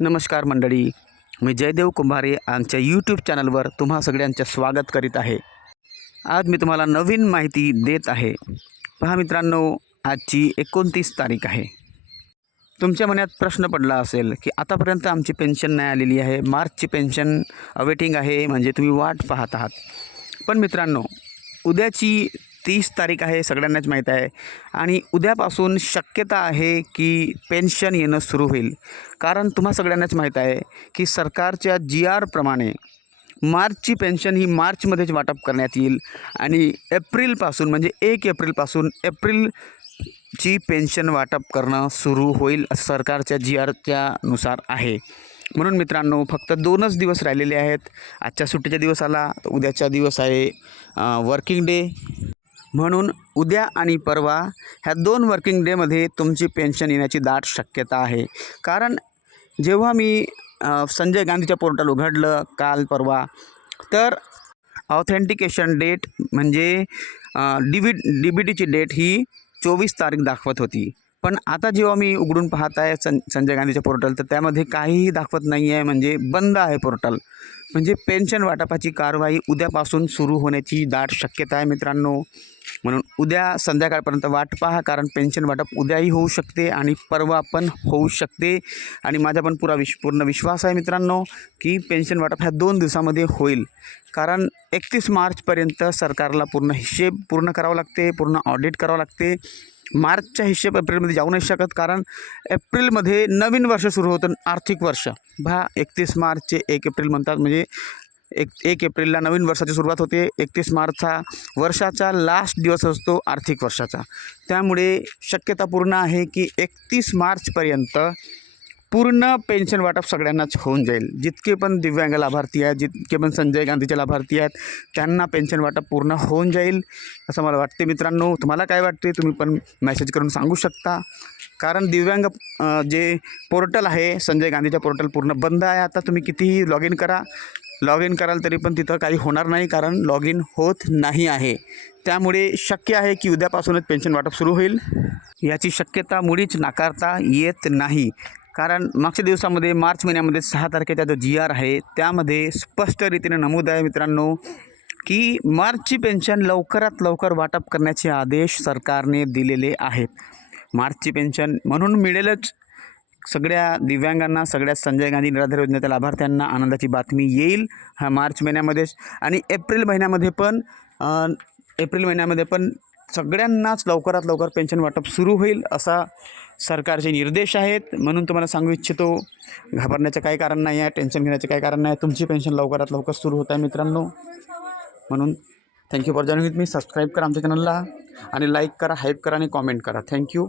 नमस्कार मंडळी, मी जयदेव कुंभारे आमच्या यूट्यूब चॅनलवर तुम्हा सगळ्यांचे स्वागत करीत आहे। आज मी तुम्हाला नवीन माहिती देत आहे। पहा मित्रांनो, आजची 29 तारीख आहे। तुमच्या मनात प्रश्न पडला असेल की आतापर्यंत आमची पेन्शन नाही आलेली आहे, मार्चची पेन्शन अवेटिंग आहे, म्हणजे तुम्ही वाट पाहत आहात। पण मित्रांनो, उद्याची 30 तारीख आहे, सगळ्यांनाच माहीत आहे, आणि उद्यापासून शक्यता आहे की पेन्शन येणं सुरू होईल। कारण तुम्हा सगळ्यांनाच माहीत आहे की सरकारच्या GR प्रमाणे मार्चची पेन्शन ही मार्चमध्येच वाटप करण्यात येईल, आणि एप्रिलपासून म्हणजे 1 एप्रिलपासून एप्रिलची पेन्शन वाटप करणं सुरू होईल, असं सरकारच्या GRच्या नुसार आहे। म्हणून मित्रांनो, फक्त 2च दिवस राहिलेले आहेत। आजच्या सुट्टीचा दिवस आला तर उद्याचा दिवस आहे वर्किंग डे, म्हणून उद्या आणि परवा ह्या 2 वर्किंग डेमध्ये तुमची पेन्शन येण्याची दाट शक्यता आहे। कारण जेव्हा मी संजय गांधीचं पोर्टल उघडलं काल परवा, तर ऑथेंटिकेशन डेट म्हणजे DBTची डेट ही 24 तारीख दाखवत होती। पण आता जेव्हा मी उघडून पाहत आहे संजय गांधीचं पोर्टल, तर त्यामध्ये काहीही दाखवत नाही आहे, म्हणजे बंद आहे पोर्टल। म्हणजे पेन्शन वाटपाची कारवाई उद्यापासून सुरू होण्याची दाट शक्यता आहे मित्रांनो। म्हणून उद्या संध्याकाळपर्यंत वाट पहा, कारण पेन्शन वाटप उद्याही होऊ शकते आणि परवा पण होऊ शकते। आणि माझा पण पूर्ण विश्वास आहे मित्रांनो की पेन्शन वाटप ह्या 2 दिवसामध्ये होईल। कारण 31 मार्चपर्यंत सरकारला पूर्ण हिशेब पूर्ण करावं लागते, पूर्ण ऑडिट करावं लागते। मार्चचा हिशेब एप्रिलमध्ये जाऊ नाही शकत, कारण एप्रिलमध्ये नवीन वर्ष सुरू होतं, आर्थिक वर्ष। 31 मार्चचे 1 एप्रिल म्हणतात, म्हणजे 1 एप्रिलला नवीन वर्षाची सुरुवात होते। 31 मार्चचा वर्षाचा लास्ट दिवस असतो आर्थिक वर्षाचा। त्यामुळे शक्यता पूर्ण आहे की 31 मार्चपर्यंत पूर्ण पेन्शन वाटप सगळ्यांनाच होऊन जाईल। जितके पण दिव्यांग लाभार्थी आहेत, जितके पण संजय गांधीचे लाभार्थी आहेत, त्यांना पेन्शन वाटप पूर्ण होऊन जाईल असं मला वाटते मित्रांनो। तुम्हाला काय वाटते तुम्ही पण मेसेज करून सांगू शकता। कारण दिव्यांग जे पोर्टल आहे संजय गांधीचं पोर्टल पूर्ण बंद आहे। आता तुम्ही कितीही लॉग इन कराल तरी पण तिथं काही होणार नाही, कारण लॉग इन होत नाही आहे। त्यामुळे शक्य आहे की उद्यापासूनच पेन्शन वाटप सुरू होईल, याची शक्यता मुळीच नाकारता येत नाही। कारण मागच्या दिवसामध्ये मार्च महिन्यामध्ये 6 तारखेचा जो GR आहे त्यामध्ये स्पष्ट रीतीने नमूद आहे मित्रांनो की मार्चची पेन्शन लवकरात लवकर वाटप करण्याचे आदेश सरकारने दिलेले आहेत। मार्चची पेन्शन म्हणून मिळेलच सगळ्या दिव्यांगांना, सगळ्या संजय गांधी निराधार योजनेच्या लाभार्थ्यांना आनंदाची बातमी येईल हा मार्च महिन्यामध्येच। आणि एप्रिल महिन्यामध्ये पण सगळ्यांनाच लवकरात लवकर पेन्शन वाटप सुरू होईल असा सरकारचे निर्देश आहेत। म्हणून तुम्हाला सांगू इच्छितो, घाबरण्याचं काही कारण नाही आहे, टेन्शन घेण्याचं काही कारण नाही। तुमची पेन्शन लवकरात लवकर सुरू होत आहे मित्रांनो। म्हणून thank you for joining with me. Subscribe करा आमच्या चॅनलला, आणि लाईक करा, हाईप करा आणि कॉमेंट करा। थँक्यू।